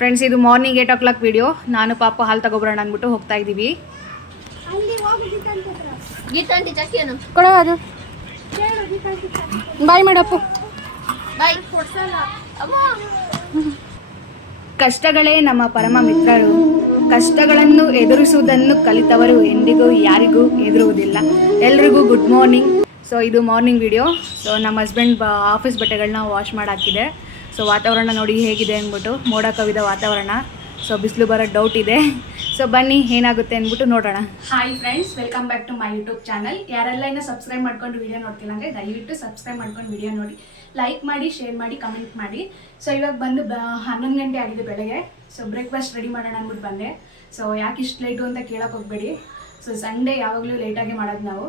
Friends ಇದು morning eight o'clock video ನಾನು ಪಾಪ ಹಾಲು ತಗೊಬರೋಣ ಅಂದ್ಬಿಟ್ಟು ಹೋಗ್ತಾ ಇದ್ದೀವಿ ಅದು. ಬಾಯ್ ಮಾಡಪ್ಪು ಬಾಯ್ ಕಷ್ಟಗಳೇ ನಮ್ಮ ಪರಮ ಮಿತ್ರರು. ಕಷ್ಟಗಳನ್ನು ಎದುರಿಸುವುದನ್ನು ಕಲಿತವರು ಎಂದಿಗೂ ಯಾರಿಗೂ ಎದುರುವುದಿಲ್ಲ. ಎಲ್ರಿಗೂ ಗುಡ್ ಮಾರ್ನಿಂಗ್ ಸೊ ಇದು ಮಾರ್ನಿಂಗ್ ವಿಡಿಯೋ ಸೊ ನಮ್ಮ ಹಸ್ಬೆಂಡ್ ಬ ಆಫೀಸ್ ಬಟ್ಟೆಗಳನ್ನ ವಾಶ್ ಮಾಡಾಕಿದೆ. ಸೊ ವಾತಾವರಣ ನೋಡಿ ಹೇಗಿದೆ ಅಂದ್ಬಿಟ್ಟು ಮೋಡ ಕವಿದ ವಾತಾವರಣ. ಸೊ ಬಿಸಿಲು ಬರೋ ಡೌಟ್ ಇದೆ. ಸೊ ಬನ್ನಿ, ಏನಾಗುತ್ತೆ ಅಂದ್ಬಿಟ್ಟು ನೋಡೋಣ. Hi friends welcome back to my YouTube channel ಯಾರೆಲ್ಲ ಇನ್ನು ಸಬ್ಸ್ಕ್ರೈಬ್ ಮಾಡ್ಕೊಂಡು ವಿಡಿಯೋ ನೋಡ್ತಿಲ್ಲ ಅಂದರೆ ದಯವಿಟ್ಟು ಸಬ್ಸ್ಕ್ರೈಬ್ ಮಾಡ್ಕೊಂಡು ವಿಡಿಯೋ ನೋಡಿ. ಲೈಕ್ ಮಾಡಿ ಶೇರ್ ಮಾಡಿ ಕಮೆಂಟ್ ಮಾಡಿ. ಸೊ ಇವಾಗ ಬಂದು ಹನ್ನೊಂದು ಗಂಟೆ ಆಗಿದೆ ಬೆಳಗ್ಗೆ. ಸೊ ಬ್ರೇಕ್ಫಾಸ್ಟ್ ರೆಡಿ ಮಾಡೋಣ ಅಂದ್ಬಿಟ್ಟು ಬಂದೆ. ಸೊ ಯಾಕೆ ಇಷ್ಟು ಲೇಟು ಅಂತ ಕೇಳೋಕೆ ಹೋಗ್ಬೇಡಿ. ಸೊ ಸಂಡೇ ಯಾವಾಗಲೂ ಲೇಟಾಗಿ ಮಾಡೋದು ನಾವು.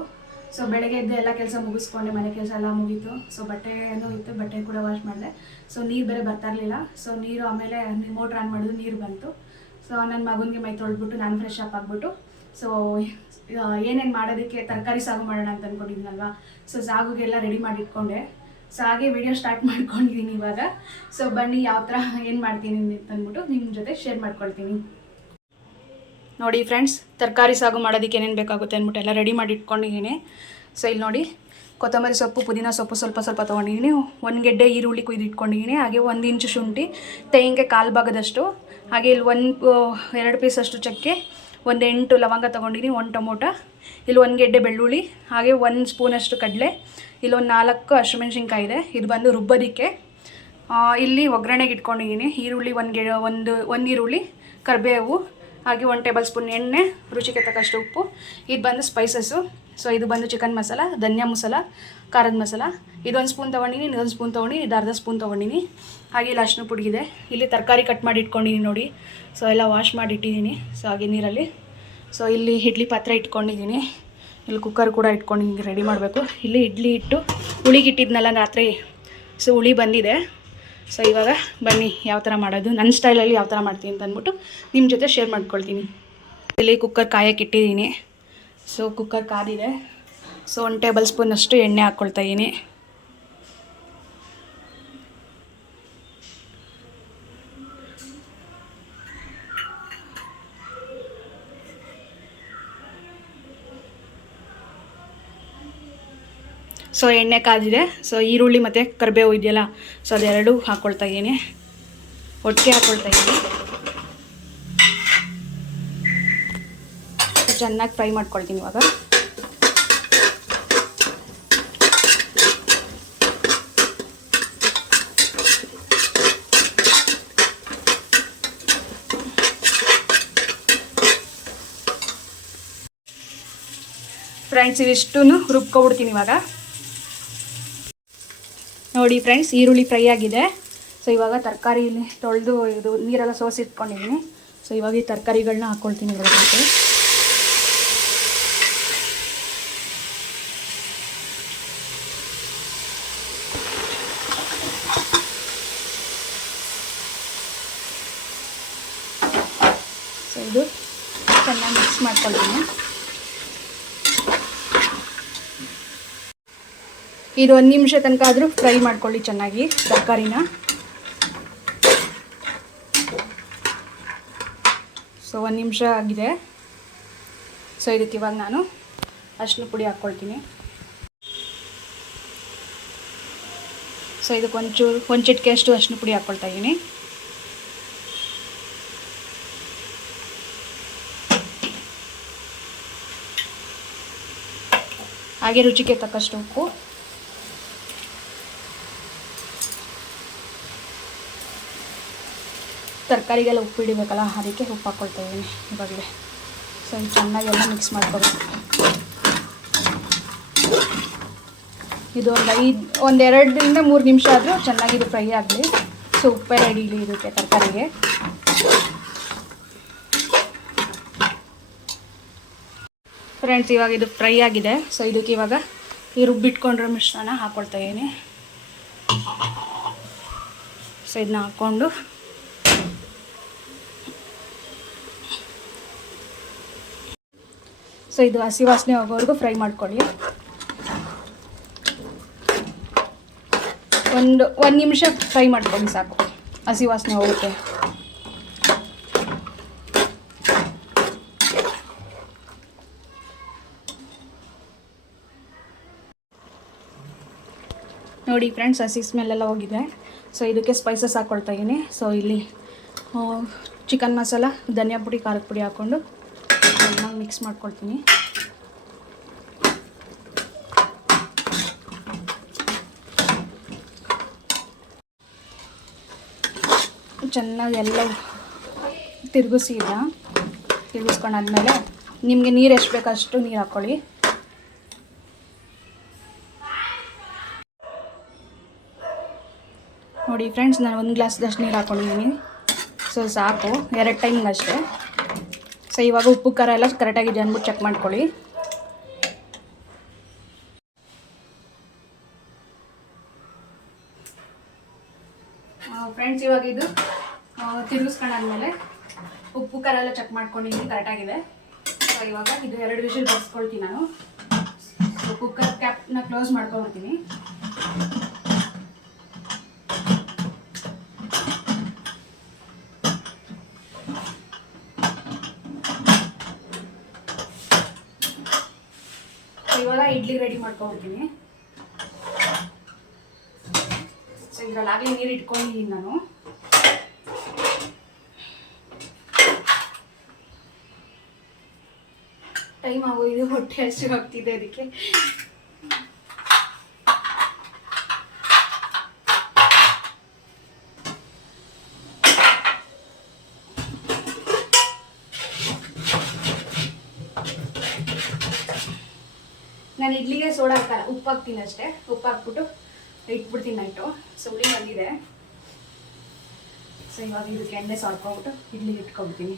ಸೊ ಬೆಳಗ್ಗೆ ಎದ್ದು ಎಲ್ಲ ಕೆಲಸ ಮುಗಿಸ್ಕೊಂಡೆ, ಮನೆ ಕೆಲಸ ಎಲ್ಲ ಮುಗೀತು. ಸೊ ಎಲ್ಲ ಇತ್ತು, ಬಟ್ಟೆ ಕೂಡ ವಾಶ್ ಮಾಡಿದೆ. ಸೊ ನೀರು ಬೇರೆ ಬರ್ತಾ ಇರಲಿಲ್ಲ. ಸೊ ನೀರು ಆಮೇಲೆ ಮೋಟ್ರ್ ಆನ್ ಮಾಡಿದ್ರು ನೀರು ಬಂತು. ಸೊ ನನ್ನ ಮಗನಿಗೆ ಮೈ ತೊಳೆದ್ಬಿಟ್ಟು, ನಾನು ಫ್ರೆಶ್ ಅಪ್ ಆಗಿಬಿಟ್ಟು ಸೊ ಏನೇನು ಮಾಡೋದಕ್ಕೆ ತರಕಾರಿ ಸಾಗು ಮಾಡೋಣ ಅಂತ ಅಂದ್ಕೊಂಡಿದ್ನಲ್ವ ಸೊ ಸಾಗುಗೆಲ್ಲ ರೆಡಿ ಮಾಡಿ ಇಟ್ಕೊಂಡೆ ಸೊ ಹಾಗೆ ವಿಡಿಯೋ ಸ್ಟಾರ್ಟ್ ಮಾಡ್ಕೊಂಡಿದ್ದೀನಿ ಇವಾಗ. ಸೊ ಬನ್ನಿ ಯಾವ ಥರ ಏನು ಮಾಡ್ತೀನಿ ಅಂತ ಅಂದ್ಬಿಟ್ಟು ನಿಮ್ಮ ಜೊತೆ ಶೇರ್ ಮಾಡ್ಕೊಳ್ತೀನಿ. ನೋಡಿ ಫ್ರೆಂಡ್ಸ್ ತರಕಾರಿ ಸಾಗು ಮಾಡೋದಕ್ಕೆ ಏನೇನು ಬೇಕಾಗುತ್ತೆ ಅಂದ್ಬಿಟ್ಟು ಎಲ್ಲ ರೆಡಿ ಮಾಡಿ ಇಟ್ಕೊಂಡಿದ್ದೀನಿ. ಸೊ ಇಲ್ಲಿ ನೋಡಿ, ಕೊತ್ತಂಬರಿ ಸೊಪ್ಪು, ಪುದೀನ ಸೊಪ್ಪು ಸ್ವಲ್ಪ ಸ್ವಲ್ಪ ತೊಗೊಂಡಿದ್ದೀನಿ. ಒಂದು ಗೆಡ್ಡೆ ಈರುಳ್ಳಿ ಕುಯ್ದು ಇಟ್ಕೊಂಡಿದ್ದೀನಿ. ಹಾಗೆ ಒಂದು ಇಂಚು ಶುಂಠಿ ತೆಂಗೆ ಕಾಲು ಭಾಗದಷ್ಟು. ಹಾಗೆ ಇಲ್ಲಿ ಒಂದು ಎರಡು ಪೀಸಷ್ಟು ಚಕ್ಕೆ, ಒಂದು ಎಂಟು ಲವಂಗ ತೊಗೊಂಡಿದ್ದೀನಿ, ಒಂದು ಟೊಮೊಟೊ. ಇಲ್ಲಿ ಒಂದು ಗೆಡ್ಡೆ ಬೆಳ್ಳುಳ್ಳಿ, ಹಾಗೆ ಒಂದು ಸ್ಪೂನಷ್ಟು ಕಡಲೆ. ಇಲ್ಲಿ ಒಂದು ನಾಲ್ಕು ಹಸಿಮೆಣ್ಸಿನ್ಕಾಯಿ ಇದೆ. ಇದು ಬಂದು ರುಬ್ಬೋದಕ್ಕೆ. ಇಲ್ಲಿ ಒಗ್ಗರಣೆಗೆ ಇಟ್ಕೊಂಡಿದ್ದೀನಿ. ಈರುಳ್ಳಿ ಒಂದು ಗೆ ಒಂದು ಒಂದು ಈರುಳ್ಳಿ, ಕರಿಬೇವು ಹಾಗೆ ಒನ್ ಟೇಬಲ್ ಸ್ಪೂನ್ ಎಣ್ಣೆ, ರುಚಿಗೆ ತಕ್ಕಷ್ಟು ಉಪ್ಪು. ಇದು ಬಂದು ಸ್ಪೈಸಸ್ಸು ಸೊ ಇದು ಬಂದು ಚಿಕನ್ ಮಸಾಲ ಧನ್ಯಾ ಮಸಾಲ ಖಾರದ ಮಸಾಲ ಇದೊಂದು ಸ್ಪೂನ್ ತೊಗೊಂಡಿನಿ, ಇನ್ನೊಂದು ಸ್ಪೂನ್ ತೊಗೊಂಡು ಇದು ಅರ್ಧ ಸ್ಪೂನ್ ತೊಗೊಂಡಿನಿ. ಹಾಗೆ ಇಲ್ಲಿ ಅಷ್ಟು ಪುಡಿಗಿದೆ. ಇಲ್ಲಿ ತರಕಾರಿ ಕಟ್ ಮಾಡಿ ಇಟ್ಕೊಂಡಿನಿ ನೋಡಿ. ಸೊ ಎಲ್ಲ ವಾಶ್ ಮಾಡಿ ಇಟ್ಟಿದ್ದೀನಿ ಸೊ ಹಾಗೆ ನೀರಲ್ಲಿ. ಸೊ ಇಲ್ಲಿ ಇಡ್ಲಿ ಪಾತ್ರೆ ಇಟ್ಕೊಂಡಿದ್ದೀನಿ ಇಲ್ಲಿ ಕುಕ್ಕರ್ ಕೂಡ ಇಟ್ಕೊಂಡು ರೆಡಿ ಮಾಡಬೇಕು. ಇಲ್ಲಿ ಇಡ್ಲಿ ಇಟ್ಟು ಹುಳಿಗಿಟ್ಟಿದ್ನಲ್ಲ ರಾತ್ರಿ. ಸೊ ಹುಳಿ ಬಂದಿದೆ. ಸೊ ಇವಾಗ ಬನ್ನಿ ಯಾವ ಥರ ಮಾಡೋದು ನನ್ನ ಸ್ಟೈಲಲ್ಲಿ ಯಾವ ಥರ ಮಾಡ್ತೀನಿ ಅಂತ ಅಂದ್ಬಿಟ್ಟು ನಿಮ್ಮ ಜೊತೆ ಶೇರ್ ಮಾಡ್ಕೊಳ್ತೀನಿ. ಇಲ್ಲಿ ಕುಕ್ಕರ್ ಕಾಯಕ್ಕೆ ಇಟ್ಟಿದ್ದೀನಿ. ಸೊ ಕುಕ್ಕರ್ ಕಾದಿದೆ. ಸೊ ಒಂದು ಟೇಬಲ್ ಸ್ಪೂನಷ್ಟು ಎಣ್ಣೆ ಹಾಕ್ಕೊಳ್ತಾ ಸೊ ಎಣ್ಣೆ ಕಾದಿದೆ. ಸೊ ಈರುಳ್ಳಿ ಮತ್ತು ಕರಿಬೇವು ಇದೆಯಲ್ಲ, ಸೊ ಅದೆರಡು ಹಾಕ್ಕೊಳ್ತಾ ಇದ್ದೀನಿ. ಒಟ್ಟಿಗೆ ಹಾಕ್ಕೊಳ್ತಾ ಇದ್ದೀನಿ. ಚೆನ್ನಾಗಿ ಫ್ರೈ ಮಾಡ್ಕೊಳ್ತೀನಿ ಇವಾಗ. ಫ್ರೆಂಡ್ಸ್ ಇವಿಷ್ಟು ರುಬ್ಕೊಬಿಡ್ತೀನಿ ಇವಾಗ. ನೋಡಿ ಫ್ರೆಂಡ್ಸ್ ಈರುಳ್ಳಿ ಫ್ರೈ ಆಗಿದೆ. ಸೊ ಇವಾಗ ತರಕಾರಿ ತೊಳೆದು ಇದು ನೀರೆಲ್ಲ ಸೋಸಿಟ್ಕೊಂಡಿದ್ದೀನಿ. ಸೊ ಇವಾಗ ಈ ತರಕಾರಿಗಳನ್ನ ಹಾಕ್ಕೊಳ್ತೀನಿ ಇವಾಗ ಸೊ ಇದು ಚೆನ್ನಾಗಿ ಮಿಕ್ಸ್ ಮಾಡ್ಕೊಳ್ತೀನಿ. ಇದು ಒಂದು ನಿಮಿಷ ತನಕ ಆದರೂ ಫ್ರೈ ಮಾಡ್ಕೊಳ್ಳಿ ಚೆನ್ನಾಗಿ, ತರಕಾರಿನ. ಸೊ ಒಂದು ನಿಮಿಷ ಆಗಿದೆ. ಸೊ ಇದಕ್ಕೆ ಇವಾಗ ನಾನು ಅರಿಶಿನ ಪುಡಿ ಹಾಕ್ಕೊಳ್ತೀನಿ. ಸೊ ಇದಕ್ಕೆ ಒಂಚೂರು, ಒಂದು ಚಿಟಿಕೆ ಅಷ್ಟು ಅರಿಶಿನ ಪುಡಿ ಹಾಕ್ಕೊಳ್ತಾ ಇದ್ದೀನಿ. ಹಾಗೆ ರುಚಿಗೆ ತಕ್ಕಷ್ಟು ಉಪ್ಪು. ತರಕಾರಿಗೆಲ್ಲ ಉಪ್ಪು ಹಿಡಿಬೇಕಲ್ಲ, ಅದಕ್ಕೆ ಉಪ್ಪು ಹಾಕ್ಕೊಳ್ತಾ ಇದ್ದೀನಿ ಇವಾಗಲೇ. ಸೊ ಚೆನ್ನಾಗೆಲ್ಲ ಮಿಕ್ಸ್ ಮಾಡ್ಕೋಬೇಕು. ಇದು ಒಂದು ಐದು ಒಂದು ಎರಡರಿಂದ ಮೂರು ನಿಮಿಷ ಆದರೂ ಚೆನ್ನಾಗಿ ಇದು ಫ್ರೈ ಆಗಲಿ. ಸೊ, ಉಪ್ಪೇ ರೆಡಿಲಿ ಇದಕ್ಕೆ ತರಕಾರಿಗೆ. ಫ್ರೆಂಡ್ಸ್ ಇವಾಗ ಇದು ಫ್ರೈ ಆಗಿದೆ. ಸೊ, ಇದಕ್ಕೆ ಇವಾಗ ಈ ರುಬ್ಬಿಟ್ಕೊಂಡಿರೋ ಮಿಶ್ರಣ ಹಾಕ್ಕೊಳ್ತಾ ಇದ್ದೀನಿ. ಸೊ, ಇದನ್ನ ಹಾಕ್ಕೊಂಡು ಸೊ ಇದು ಹಸಿ ವಾಸನೆ ಹೋಗೋವರೆಗೂ ಫ್ರೈ ಮಾಡ್ಕೊಳ್ಳಿ. ಒಂದು ಒಂದು ನಿಮಿಷ ಫ್ರೈ ಮಾಡ್ಕೊಳ್ಳಿ ಸಾಕು. ಹಸಿ ವಾಸನೆ ಹೋಗುತ್ತೆ. ನೋಡಿ ಫ್ರೆಂಡ್ಸ್ ಹಸಿ ಸ್ಮೆಲ್ಲೆಲ್ಲ ಹೋಗಿದೆ. ಸೊ ಇದಕ್ಕೆ ಸ್ಪೈಸಸ್ ಹಾಕ್ಕೊಳ್ತಾ ಇದ್ದೀನಿ. ಸೊ ಇಲ್ಲಿ ಚಿಕನ್ ಮಸಾಲ ಧನಿಯಾ ಪುಡಿ, ಖಾರದ ಪುಡಿ ಹಾಕ್ಕೊಂಡು ಮಿಕ್ಸ್ ಮಾಡ್ಕೊಳ್ತೀನಿ. ಚೆನ್ನಾಗಿ ಎಲ್ಲ ತಿರುಗಿಸಿದ ತಿರುಗಿಸ್ಕೊಂಡಾದ್ಮೇಲೆ ನಿಮಗೆ ನೀರು ಎಷ್ಟು ಬೇಕೋ ಅಷ್ಟು ನೀರು ಹಾಕ್ಕೊಳ್ಳಿ ನೋಡಿ ಫ್ರೆಂಡ್ಸ್, ನಾನು ಒಂದು ಗ್ಲಾಸ್ದಷ್ಟು ನೀರು ಹಾಕ್ಕೊಂಡಿದ್ದೀನಿ ಸೊ ಸಾಕು, ಎರಡು ಟೈಮ್ಗೆ ಅಷ್ಟೇ. ಸೊ ಇವಾಗ ಉಪ್ಪು ಖಾರ ಎಲ್ಲ ಕರೆಕ್ಟಾಗಿ ಅಂದ್ಬಿಟ್ಟು ಚೆಕ್ ಮಾಡ್ಕೊಳ್ಳಿ. ಫ್ರೆಂಡ್ಸ್ ಇವಾಗ ಇದು ತಿರುಗಿಸ್ಕೊಂಡಾದ್ಮೇಲೆ ಉಪ್ಪು ಖಾರ ಎಲ್ಲ ಚೆಕ್ ಮಾಡ್ಕೊಂಡಿದ್ದೀನಿ ಕರೆಕ್ಟಾಗಿದೆ. ಸೊ ಇವಾಗ ಇದು ಎರಡು ವಿಷಲ್ ಬರ್ಸ್ಕೊಳ್ತೀನಿ ನಾನು. ಸೊ ಕುಕ್ಕರ್ ಕ್ಯಾಪ್ನ ಕ್ಲೋಸ್ ಮಾಡ್ಕೊಬಿಡ್ತೀನಿ ಸೊ ಇವಾಗ ಮಾಡ್ಕೊಬಿಡ್ತೀನಿ ಸೊ ಇದರಲ್ಲಾಗಲೇ ನೀರು ಇಟ್ಕೊಂಡಿದ್ದೀನಿ ನಾನು. ಟೈಮ್ ಆಗೋಗಿದೆ ಹೊಟ್ಟೆ ಹಸಿ ಹೋಗ್ತಿದೆ ಅದಕ್ಕೆ ನಾನು ಇಡ್ಲಿಗೆ ಸೋಡಾ ಹಾಕಲ್ಲ ಉಪ್ಪು ಹಾಕ್ತೀನಿ ಅಷ್ಟೇ ಉಪ್ಪು ಹಾಕ್ಬಿಟ್ಟು ಇಟ್ಬಿಡ್ತೀನಿ ನೈಟು ಸೊ, ಹುಳಿ ಬಂದಿದೆ. ಸೊ, ಇವಾಗ ಇದಕ್ಕೆ ಎಣ್ಣೆ ಸಾರ್ಕೊಂಬಿಟ್ಟು ಇಡ್ಲಿಗೆ ಇಟ್ಕೊಬಿಡ್ತೀನಿ.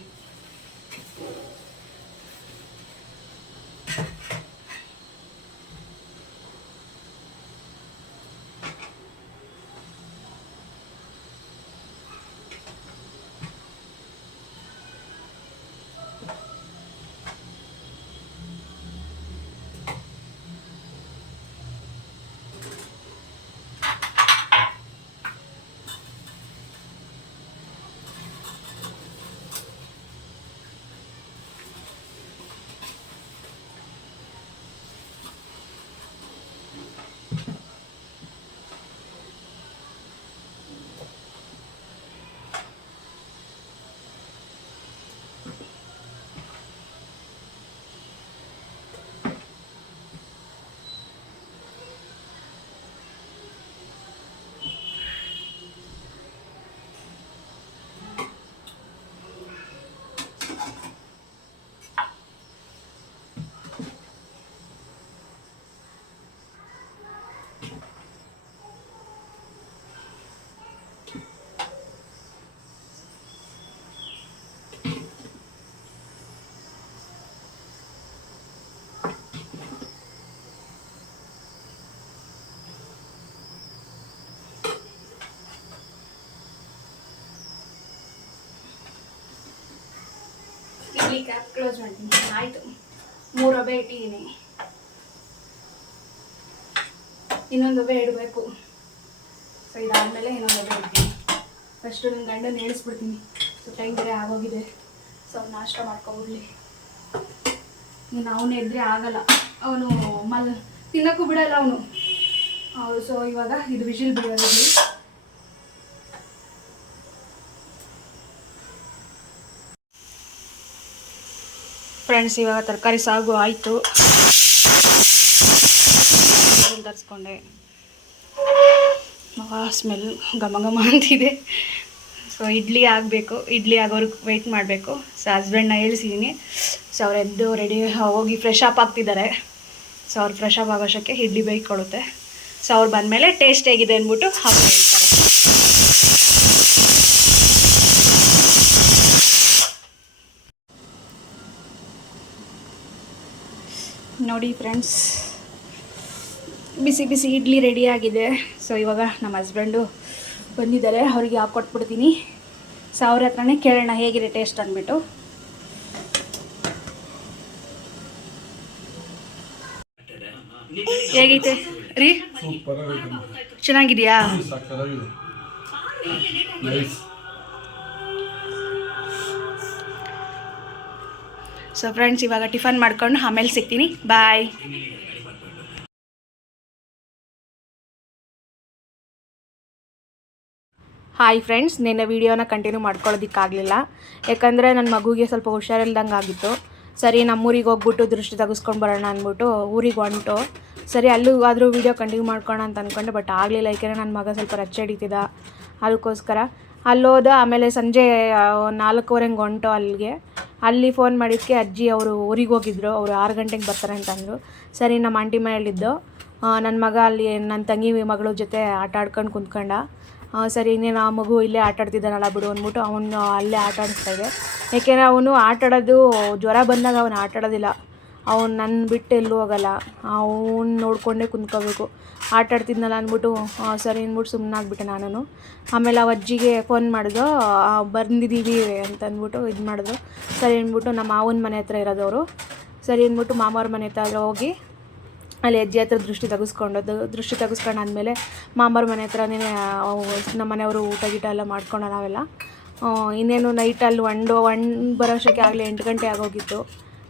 ಇಡ್ಲಿ ಕ್ಯಾಪ್ ಕ್ಲೋಸ್ ಮಾಡ್ತೀನಿ. ಆಯಿತು. ಮೂರು ಒಬ್ಬೆ ಇಟ್ಟಿದ್ದೀನಿ. ಇನ್ನೊಂದು ಒಬ್ಬೆ ಇಡಬೇಕು. ಸೊ ಇದಾದಮೇಲೆ ಇನ್ನೊಂದು ಒಬ್ಬೆ ಇಡ್ತೀನಿ. ಫಸ್ಟು ನನ್ನ ಗಂಡನ ಹೇಳಿಸ್ಬಿಡ್ತೀನಿ ಸೊ ಟೈಮ್ ಬೇರೆ ಆಗೋಗಿದೆ. ಸೊ ಅವ್ನು ನಾಷ್ಟ ಮಾಡ್ಕೊಬಿಡ್ಲಿ ಇನ್ನು ಅವನು ಎದ್ರೆ ಆಗಲ್ಲ. ಅವನು ಮಲ್ ತಿನ್ನಕ್ಕೂ ಬಿಡಲ್ಲ ಅವನು. ಸೊ ಇವಾಗ ಇದು ವಿಜಿಲ್ ಬಿಡೋದಿರಲಿ ಫ್ರೆಂಡ್ಸ್ ಇವಾಗ ತರಕಾರಿ ಸಾಗು ಆಯಿತು. ತರಿಸ್ಕೊಂಡೆ. ಸ್ಮೆಲ್ ಘಮ ಘಮ ಅಂತಿದೆ. ಸೊ ಇಡ್ಲಿ ಆಗಬೇಕು. ಇಡ್ಲಿ ಆಗೋರ್ಗೆ ವೆಯ್ಟ್ ಮಾಡಬೇಕು. ಸೊ ಹಸ್ಬೆಂಡ್ನ ಹೇಳ್ಸಿದ್ದೀನಿ ಸೊ ಅವ್ರು ಎದ್ದು ರೆಡಿ ಹೋಗಿ ಫ್ರೆಶ್ ಅಪ್ ಆಗ್ತಿದ್ದಾರೆ. ಸೊ ಅವ್ರು ಫ್ರೆಶ್ ಅಪ್ ಆಗೋಷ್ಟಕ್ಕೆ ಇಡ್ಲಿ ಬೇಯ್ಕೊಳ್ಳುತ್ತೆ. ಸೊ ಅವ್ರು ಬಂದಮೇಲೆ ಟೇಸ್ಟ್ ಹೇಗಿದೆ ಅಂದ್ಬಿಟ್ಟು ಹಾಕಿ ಹೇಳ್ತಾರೆ. ನೋಡಿ ಫ್ರೆಂಡ್ಸ್ ಬಿಸಿ ಬಿಸಿ ಇಡ್ಲಿ ರೆಡಿ ಆಗಿದೆ. ಸೊ ಇವಾಗ ನಮ್ಮ ಹಸ್ಬೆಂಡು ಬಂದಿದ್ದಾರೆ. ಅವ್ರಿಗೆ ಹಾಕ್ಕೊಟ್ಬಿಡ್ತೀನಿ ಸೊ ಅವ್ರ ಹತ್ರನೇ ಕೇಳೋಣ ಹೇಗಿದೆ ಟೇಸ್ಟ್ ಅಂದ್ಬಿಟ್ಟು. ಹೇಗೈತೆ? ರೀ? ಚೆನ್ನಾಗಿದೆಯಾ? ಸೊ ಫ್ರೆಂಡ್ಸ್ ಇವಾಗ ಟಿಫನ್ ಮಾಡ್ಕೊಂಡು ಆಮೇಲೆ ಸಿಗ್ತೀನಿ. ಬಾಯ್ ಹಾಯ್ ಫ್ರೆಂಡ್ಸ್ ನಿನ್ನೆ ವೀಡಿಯೋನ ಕಂಟಿನ್ಯೂ ಮಾಡ್ಕೊಳ್ಳೋದಕ್ಕಾಗಲಿಲ್ಲ. ಯಾಕಂದರೆ ನನ್ನ ಮಗುಗೆ ಸ್ವಲ್ಪ ಹುಷಾರಿಲ್ದಂಗೆ ಆಗಿತ್ತು. ಸರಿ, ನಮ್ಮೂರಿಗೆ ಹೋಗ್ಬಿಟ್ಟು ದೃಷ್ಟಿ ತೆಗೆಸ್ಕೊಂಡು ಬರೋಣ ಅಂದ್ಬಿಟ್ಟು ಊರಿಗೆ ಹೊಂಟು. ಸರಿ ಅಲ್ಲೂ ಆದರೂ ವೀಡಿಯೋ ಕಂಟಿನ್ಯೂ ಮಾಡ್ಕೋಣ ಅಂತ ಅಂದ್ಕೊಂಡೆ ಬಟ್ ಆಗಲಿಲ್ಲ. ಯಾಕೆಂದರೆ ನನ್ನ ಮಗ ಸ್ವಲ್ಪ ರಚ್ಚೆ ಹಿಡಿತಿದ್ದ. ಅದಕ್ಕೋಸ್ಕರ ಅಲ್ಲೋದ, ಆಮೇಲೆ ಸಂಜೆ ನಾಲ್ಕೂವರೆಂಗೆ ಹೊಂಟು ಅಲ್ಲಿಗೆ. ಅಲ್ಲಿ ಫೋನ್ ಮಾಡಿದ್ದಕ್ಕೆ ಅಜ್ಜಿ ಅವರು ಊರಿಗೆ ಹೋಗಿದ್ರು. ಅವರು ಆರು ಗಂಟೆಗೆ ಬರ್ತಾರೆ ಅಂತಂದರು ಸರಿ, ನಮ್ಮ ಆಂಟಿ ಮನೆಯಲ್ಲಿದ್ದು. ನನ್ನ ಮಗ ಅಲ್ಲಿ ನನ್ನ ತಂಗಿ ಮಗಳ ಜೊತೆ ಆಟ ಆಡ್ಕೊಂಡು ಕುಂತ್ಕೊಂಡ. ಸರಿ, ಇನ್ನೇನು ಆ ಮಗು ಇಲ್ಲೇ ಆಟ ಆಡ್ತಿದ್ದಾನಲ್ಲ ಬಿಡು ಅಂದ್ಬಿಟ್ಟು ಅವನು ಅಲ್ಲೇ ಆಟ ಆಡಿಸ್ತಾ ಇದೆ ಏಕೆಂದರೆ ಅವನು ಆಟಾಡೋದು ಜ್ವರ ಬಂದಾಗ ಅವನು ಆಟಾಡೋದಿಲ್ಲ ಅವ್ನು ನನ್ನ ಬಿಟ್ಟು ಎಲ್ಲೂ ಹೋಗಲ್ಲ. ಅವನು ನೋಡಿಕೊಂಡೇ ಕುಂತ್ಕೋಬೇಕು. ಆಟ ಆಡ್ತಿದ್ನಲ್ಲ ಅಂದ್ಬಿಟ್ಟು ಸರಿ ಅಂದ್ಬಿಟ್ಟು ಸುಮ್ಮನಾಗ್ಬಿಟ್ಟೆ ನಾನು ಆಮೇಲೆ ಆ ಅಜ್ಜಿಗೆ ಫೋನ್ ಮಾಡಿದ್ರು ಬಂದಿದ್ದೀವಿ ಅಂತ ಅಂದ್ಬಿಟ್ಟು ಇದು ಮಾಡಿದ್ರು. ಸರಿ ಅಂದ್ಬಿಟ್ಟು ನಮ್ಮ ಮಾವನ ಮನೆ ಹತ್ರ ಇರೋದವರು. ಸರಿ ಅಂದ್ಬಿಟ್ಟು ಮಾಮವ್ರ ಮನೆ ಹತ್ರ ಹೋಗಿ, ಅಲ್ಲಿ ಅಜ್ಜಿ ಹತ್ರ ದೃಷ್ಟಿ ತೆಗೆಸ್ಕೊಂಡದ್ದು ದೃಷ್ಟಿ ತೆಗೆಸ್ಕೊಂಡಾದ್ಮೇಲೆ ಮಾಮರ ಮನೆ ಹತ್ರನೇ ನಮ್ಮ ಮನೆಯವರು ಊಟ ಗೀಟ ಎಲ್ಲ ಮಾಡ್ಕೊಂಡು ನಾವೆಲ್ಲ. ಇನ್ನೇನು ಇನ್ನೇನು ನೈಟಲ್ಲಿ ಒಂದು ಒನ್ ಬರೋಷ್ಟಕ್ಕೆ ಆಗಲಿ ಎಂಟು ಗಂಟೆ ಆಗೋಗಿತ್ತು.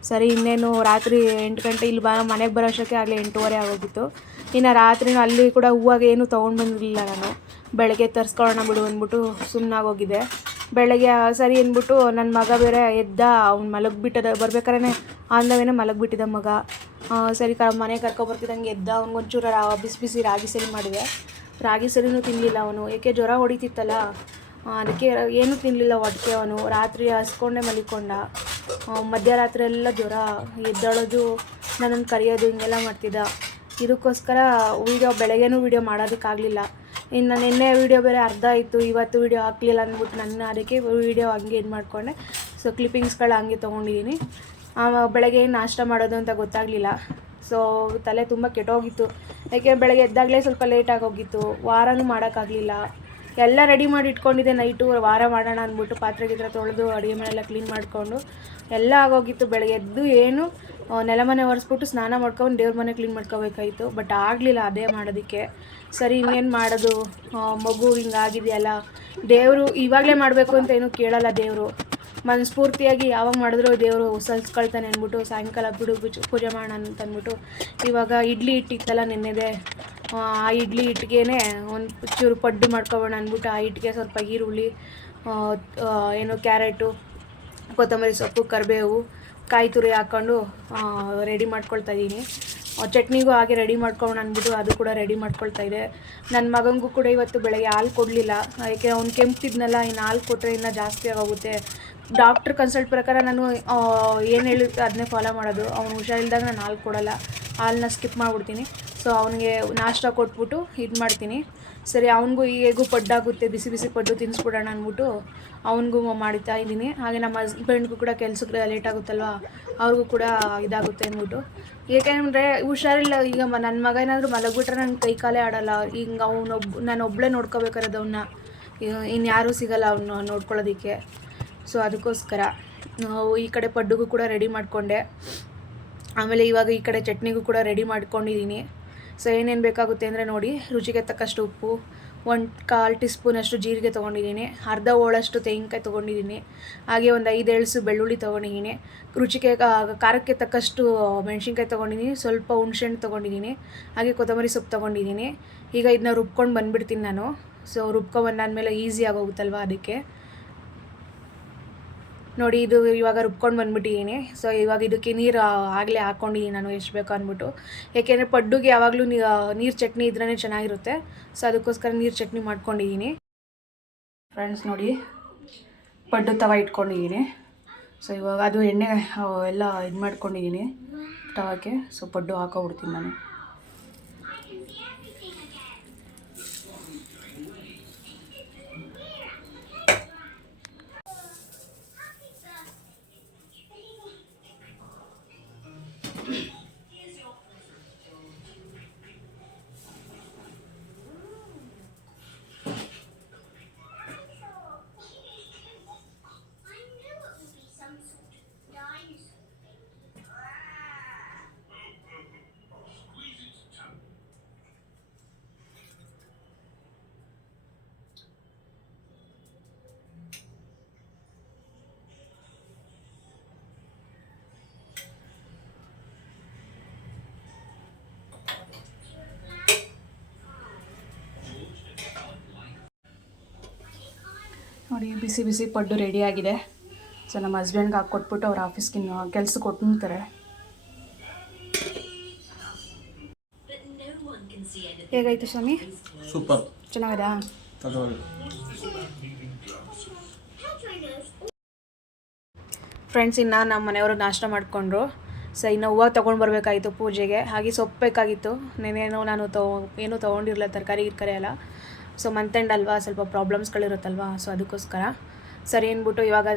ಸರಿ ಇನ್ನೇನು ರಾತ್ರಿ ಎಂಟು ಗಂಟೆ, ಇಲ್ಲಿ ಬ ಮನೆಗೆ ಬರೋಷ್ಟಕ್ಕೆ ಆಗಲಿ ಎಂಟೂವರೆ ಆಗೋಗಿತ್ತು. ಇನ್ನು ರಾತ್ರಿನೂ ಅಲ್ಲಿ ಕೂಡ ಹೂವಾಗ ಏನೂ ತೊಗೊಂಡು ಬಂದಿರಲಿಲ್ಲ ನಾನು. ಬೆಳಗ್ಗೆ ತರಿಸ್ಕೊಳ್ಳೋಣ ಬಿಡು ಅಂದ್ಬಿಟ್ಟು ಸುಮ್ಮನಾಗೋಗಿದೆ ಬೆಳಗ್ಗೆ ಸರಿ ಅಂದ್ಬಿಟ್ಟು ನನ್ನ ಮಗ ಬೇರೆ ಎದ್ದ, ಅವ್ನು ಮಲಗಿಬಿಟ್ಟದ ಬರ್ಬೇಕಾದ್ರೆ ಆಂದವೇನೆ ಮಲಗಿಬಿಟ್ಟಿದ್ದ ಮಗ. ಸರಿ ಕ ಮನೆ ಕರ್ಕೊಬರ್ತಿದ್ದಂಗೆ ಎದ್ದ ಅವ್ನಿಗೊಂಚೂರು ರಾ, ಬಿಸಿ ಬಿಸಿ ರಾಗಿ ಸರಿ ಮಾಡಿದೆ. ರಾಗಿ ಸರಿನೂ ತಿನ್ನಲಿಲ್ಲ ಅವನು. ಏಕೆ ಜ್ವರ ಹೊಡಿತಿತ್ತಲ್ಲ? ಅದಕ್ಕೆ ಏನೂ ತಿನ್ನಲಿಲ್ಲ ಹೊಟ್ಟೆ ಅವನು. ರಾತ್ರಿ ಹಸ್ಕೊಂಡೆ ಮಲಿಕೊಂಡ. ಮಧ್ಯರಾತ್ರಿ ಎಲ್ಲ ಜ್ವರ ಎದ್ದಾಳೋದು ನನ್ನನ್ನು ಕರೆಯೋದು, ಹಿಂಗೆಲ್ಲ ಮಾಡ್ತಿದ್ದ. ಇದಕ್ಕೋಸ್ಕರ ವೀಡಿಯೋ ಬೆಳಗ್ಗೆನೂ ವೀಡಿಯೋ ಮಾಡೋದಕ್ಕಾಗಲಿಲ್ಲ. ಇನ್ನು ನಿನ್ನೆ ವೀಡಿಯೋ ಬೇರೆ ಅರ್ಧ ಇತ್ತು, ಇವತ್ತು ವೀಡಿಯೋ ಹಾಕಲಿಲ್ಲ ಅಂದ್ಬಿಟ್ಟು ನನ್ನ ಅದಕ್ಕೆ ವೀಡಿಯೋ ಹಂಗೆ ಇದು ಮಾಡಿಕೊಂಡೆ. ಸೊ ಕ್ಲಿಪ್ಪಿಂಗ್ಸ್ಗಳು ಹಂಗೆ ತೊಗೊಂಡಿದ್ದೀನಿ ಬೆಳಗ್ಗೆ ಏನು ನಾಷ್ಟ ಮಾಡೋದು ಅಂತ ಗೊತ್ತಾಗಲಿಲ್ಲ. ಸೊ ತಲೆ ತುಂಬ ಕೆಟ್ಟೋಗಿತ್ತು. ಯಾಕೆ, ಬೆಳಗ್ಗೆ ಎದ್ದಾಗಲೇ ಸ್ವಲ್ಪ ಲೇಟಾಗಿ ಹೋಗಿತ್ತು ವಾರನೂ ಮಾಡೋಕ್ಕಾಗಲಿಲ್ಲ. ಎಲ್ಲ ರೆಡಿ ಮಾಡಿ ಇಟ್ಕೊಂಡಿದ್ದೆ. ನೈಟು ವಾರ ಮಾಡೋಣ ಅಂದ್ಬಿಟ್ಟು ಪಾತ್ರೆ ಗಿತ್ರ ತೊಳೆದು ಅಡುಗೆ ಮನೆಲ್ಲ ಕ್ಲೀನ್ ಮಾಡಿಕೊಂಡು ಎಲ್ಲ ಆಗೋಗಿತ್ತು ಬೆಳಗ್ಗೆ ಎದ್ದು ಏನು ನೆಲ ಮನೆ ಒರೆಸ್ಬಿಟ್ಟು ಸ್ನಾನ ಮಾಡ್ಕೊಂಡು ದೇವ್ರ ಮನೆ ಕ್ಲೀನ್ ಮಾಡ್ಕೋಬೇಕಾಯಿತು. ಬಟ್ ಆಗಲಿಲ್ಲ ಅದೇ ಮಾಡೋದಕ್ಕೆ. ಸರಿ, ಇನ್ನೇನು ಮಾಡೋದು? ಮಗು ಮಗು ಹಿಂಗಾಗಿದೆಯಲ್ಲ. ದೇವರು ಇವಾಗಲೇ ಮಾಡಬೇಕು ಅಂತ ಏನೂ ಕೇಳಲ್ಲ ದೇವರು. ಮನಸ್ಫೂರ್ತಿಯಾಗಿ ಯಾವಾಗ ಮಾಡಿದ್ರು ದೇವರು ಸಲ್ಸ್ಕೊಳ್ತಾನೆ ಅಂದ್ಬಿಟ್ಟು ಸಾಯಂಕಾಲ ಬಿಡು ಪೂಜೆ ಮಾಡೋಣ ಅಂತಂದ್ಬಿಟ್ಟು ಇವಾಗ ಇಡ್ಲಿ ಇಟ್ಟಿತ್ತಲ್ಲ ನೆನ್ನೆದೆ. ಆ ಇಡ್ಲಿ ಹಿಟ್ಟಿಗೆನೇ ಒಂದು ಚೂರು ಪಡ್ಡು ಮಾಡ್ಕೊಬೋಣ ಅಂದ್ಬಿಟ್ಟು ಆ ಹಿಟ್ಟಿಗೆ ಸ್ವಲ್ಪ ಈರುಳ್ಳಿ ಏನು ಕ್ಯಾರೆಟು, ಕೊತ್ತಂಬರಿ ಸೊಪ್ಪು, ಕರಿಬೇವು, ಕಾಯಿ ತುರಿ ಹಾಕ್ಕೊಂಡು ರೆಡಿ ಮಾಡ್ಕೊಳ್ತಾ ಇದ್ದೀನಿ. ಚಟ್ನಿಗೂ ಹಾಗೆ ರೆಡಿ ಮಾಡ್ಕೊಂಡು ಅಂದ್ಬಿಟ್ಟು ಅದು ಕೂಡ ರೆಡಿ ಮಾಡ್ಕೊಳ್ತಾ ಇದೆ. ನನ್ನ ಮಗನಿಗೂ ಕೂಡ ಇವತ್ತು ಬೆಳಗ್ಗೆ ಹಾಲು ಕೊಡಲಿಲ್ಲ. ಯಾಕೆ, ಅವ್ನು ಕೆಂಪ್ತಿದ್ನಲ್ಲ ಇನ್ನು ಹಾಲು ಕೊಟ್ಟರೆ ಇನ್ನೂ ಜಾಸ್ತಿ ಆಗೋಗುತ್ತೆ. ಡಾಕ್ಟ್ರ್ ಕನ್ಸಲ್ಟ್ ಪ್ರಕಾರ ನಾನು ಏನು ಹೇಳುತ್ತೆ ಅದನ್ನೇ ಫಾಲೋ ಮಾಡೋದು. ಅವ್ನು ಹುಷಾರಿಲ್ದಾಗ ನಾನು ಹಾಲು ಕೊಡಲ್ಲ. ಹಾಲನ್ನ ಸ್ಕಿಪ್ ಮಾಡಿಬಿಡ್ತೀನಿ. ಸೊ ಅವನಿಗೆ ನಾಷ್ಟ ಕೊಟ್ಬಿಟ್ಟು ಇದು ಮಾಡ್ತೀನಿ. ಸರಿ, ಅವನಿಗೂ ಹೇಗೂ ಪಡ್ಡಾಗುತ್ತೆ, ಬಿಸಿ ಬಿಸಿ ಪಡ್ಡು ತಿನ್ನಿಸ್ಬಿಡೋಣ ಅಂದ್ಬಿಟ್ಟು ಅವನಿಗೂ ಮಾಡ್ತಾ ಇದ್ದೀನಿ. ಹಾಗೆ ನಮ್ಮ ಹಸ್ಬೆಂಡ್ಗೂ ಕೂಡ ಕೆಲಸಕ್ಕೆ ಲೇಟ್ ಆಗುತ್ತಲ್ವ, ಅವ್ರಿಗೂ ಕೂಡ ಇದಾಗುತ್ತೆ ಅಂದ್ಬಿಟ್ಟು. ಏಕೆಂದರೆ ಹುಷಾರಿಲ್ಲ, ಈಗ ನನ್ನ ಮಗ ಏನಾದರೂ ಮಲಗಿಬಿಟ್ರೆ ನನ್ನ ಕೈ ಕಾಲೇ ಆಡಲ್ಲ. ಹಿಂಗೆ ಅವನೊಬ್ಬ ನಾನು ಒಬ್ಬಳೇ ನೋಡ್ಕೋಬೇಕಾರದ ಅವನ್ನ ಇನ್ಯಾರೂ ಸಿಗಲ್ಲ ಅವನು ನೋಡ್ಕೊಳ್ಳೋದಕ್ಕೆ. ಸೊ ಅದಕ್ಕೋಸ್ಕರ ಈ ಕಡೆ ಪಡ್ಡುಗೂ ಕೂಡ ರೆಡಿ ಮಾಡಿಕೊಂಡೆ. ಆಮೇಲೆ ಇವಾಗ ಈ ಕಡೆ ಚಟ್ನಿಗೂ ಕೂಡ ರೆಡಿ ಮಾಡ್ಕೊಂಡಿದ್ದೀನಿ ಸೊ ಏನೇನು ಬೇಕಾಗುತ್ತೆ ಅಂದರೆ ನೋಡಿ, ರುಚಿಗೆ ತಕ್ಕಷ್ಟು ಉಪ್ಪು, ಒಂದು ಕಾಲು ಟೀ ಸ್ಪೂನಷ್ಟು ಜೀರಿಗೆ ತೊಗೊಂಡಿದ್ದೀನಿ, ಅರ್ಧ ಹೋಳಷ್ಟು ತೆಂಗಿನಕಾಯಿ ತೊಗೊಂಡಿದ್ದೀನಿ, ಹಾಗೆ ಒಂದು ಐದು ಎಳ್ಸು ಬೆಳ್ಳುಳ್ಳಿ ತೊಗೊಂಡಿದ್ದೀನಿ, ರುಚಿಗೆ ಖಾರಕ್ಕೆ ತಕ್ಕಷ್ಟು ಮೆಣಸಿನ್ಕಾಯಿ ತೊಗೊಂಡಿದ್ದೀನಿ, ಸ್ವಲ್ಪ ಹುಣ್ಸೆಹಣ್ಣು ತೊಗೊಂಡಿದ್ದೀನಿ, ಹಾಗೆ ಕೊತ್ತಂಬರಿ ಸೊಪ್ಪು ತೊಗೊಂಡಿದ್ದೀನಿ. ಈಗ ಇದನ್ನ ರುಬ್ಕೊಂಡು ಬಂದುಬಿಡ್ತೀನಿ ನಾನು. ಸೊ ರುಬ್ಕೊಂಬಂದಾದ್ಮೇಲೆ ಈಸಿ ಆಗೋಗುತ್ತಲ್ವ ಅದಕ್ಕೆ? ನೋಡಿ, ಇದು ಇವಾಗ ರುಬ್ಕೊಂಡು ಬಂದ್ಬಿಟ್ಟಿದ್ದೀನಿ ಸೊ ಇವಾಗ ಇದಕ್ಕೆ ನೀರು ಆಗಲೇ ಹಾಕ್ಕೊಂಡಿದ್ದೀನಿ ನಾನು ಎಷ್ಟು ಬೇಕು ಅಂದ್ಬಿಟ್ಟು ಏಕೆಂದರೆ ಪಡ್ಡುಗೆ ಯಾವಾಗಲೂ ನೀರು ಚಟ್ನಿ ಇದ್ರೇ ಚೆನ್ನಾಗಿರುತ್ತೆ. ಸೊ ಅದಕ್ಕೋಸ್ಕರ ನೀರು ಚಟ್ನಿ ಮಾಡ್ಕೊಂಡಿದ್ದೀನಿ ಫ್ರೆಂಡ್ಸ್ ನೋಡಿ, ಪಡ್ಡು ತವ ಇಟ್ಕೊಂಡಿದ್ದೀನಿ ಸೊ ಇವಾಗ ಅದು ಎಣ್ಣೆ ಎಲ್ಲ ಇದು ಮಾಡ್ಕೊಂಡಿದ್ದೀನಿ ತವಕ್ಕೆ. ಸೊ ಪಡ್ಡು ಹಾಕೋಬಿಡ್ತೀನಿ ನಾನು. ನೋಡಿ ಬಿಸಿ ಬಿಸಿ ಪಡ್ಡು ರೆಡಿಯಾಗಿದೆ ಸೊ ನಮ್ಮ ಹಸ್ಬೆಂಡ್ಗೆ ಹಾಕ್ಕೊಟ್ಬಿಟ್ಟು ಅವ್ರ ಆಫೀಸ್ಗೆ ಕೆಲಸ ಕೊಟ್ಟಿರ್ತಾರೆ ಹೇಗಾಯ್ತು ಸ್ವಾಮಿ? ಸೂಪರ್. ಚೆನ್ನಾಗದಾ? ಫ್ರೆಂಡ್ಸ್ ಇನ್ನು ನಮ್ಮ ಮನೆಯವರು ನಾಷ್ಟ ಮಾಡಿಕೊಂಡ್ರು. ಸೊ ಇನ್ನು ಹೂವು ತೊಗೊಂಡು ಬರಬೇಕಾಗಿತ್ತು ಪೂಜೆಗೆ. ಹಾಗೆ ಸೊಪ್ಪು ಬೇಕಾಗಿತ್ತು. ನೆನೇನು ನಾನು ತೊ ಏನೂ ತೊಗೊಂಡಿರಲಿಲ್ಲ ತರಕಾರಿ ಗಿರ್ಕಾರಿ ಎಲ್ಲ. ಸೊ ಮಂತ್ ಎಂಡ್ ಅಲ್ವಾ, ಸ್ವಲ್ಪ ಪ್ರಾಬ್ಲಮ್ಸ್ಗಳಿರುತ್ತಲ್ವಾ ಸೊ ಅದಕ್ಕೋಸ್ಕರ ಸರಿ ಅಂದ್ಬಿಟ್ಟು ಇವಾಗ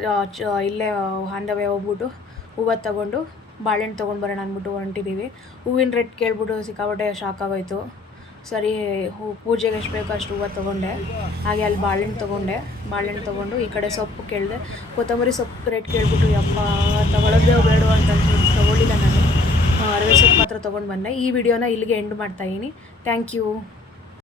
ಇಲ್ಲೇ ಆನ್ ಹೋಗ್ಬಿಟ್ಟು ಹೂವು ತೊಗೊಂಡು ಬಾಳೆಹಣ್ಣು ತೊಗೊಂಡು ಬರೋಣ ಅಂದ್ಬಿಟ್ಟು ಹೊರಟಿದ್ದೀವಿ ಹೂವಿನ ರೇಟ್ ಕೇಳ್ಬಿಟ್ಟು ಸಿಕ್ಕಾಪಟ್ಟೆ ಶಾಕ್ ಆಗೋಯ್ತು. ಸರಿ, ಹೂ, ಪೂಜೆಗೆ ಎಷ್ಟು ಬೇಕೋ ಅಷ್ಟು ಹೂವು ತೊಗೊಂಡೆ. ಹಾಗೆ ಅಲ್ಲಿ ಬಾಳೆಹಣ್ಣು ತೊಗೊಂಡೆ. ಬಾಳೆಹಣ್ಣು ತೊಗೊಂಡು ಈ ಕಡೆ ಸೊಪ್ಪು ಕೇಳಿದೆ, ಕೊತ್ತಂಬರಿ ಸೊಪ್ಪು ರೇಟ್ ಕೇಳ್ಬಿಟ್ಟು, ಯಪ್ಪ ತೊಗೊಳೋದೇ ಬೇಡ ಅಂತ ತೊಗೊಳ್ಳಿಲ್ಲ ನಾನು. ಅರವೆ ಸೊಪ್ಪು ಮಾತ್ರ ತೊಗೊಂಡು ಬಂದೆ. ಈ ವಿಡಿಯೋನ ಇಲ್ಲಿಗೆ ಎಂಡ್ ಮಾಡ್ತಾಯಿದ್ದೀನಿ ಥ್ಯಾಂಕ್ ಯು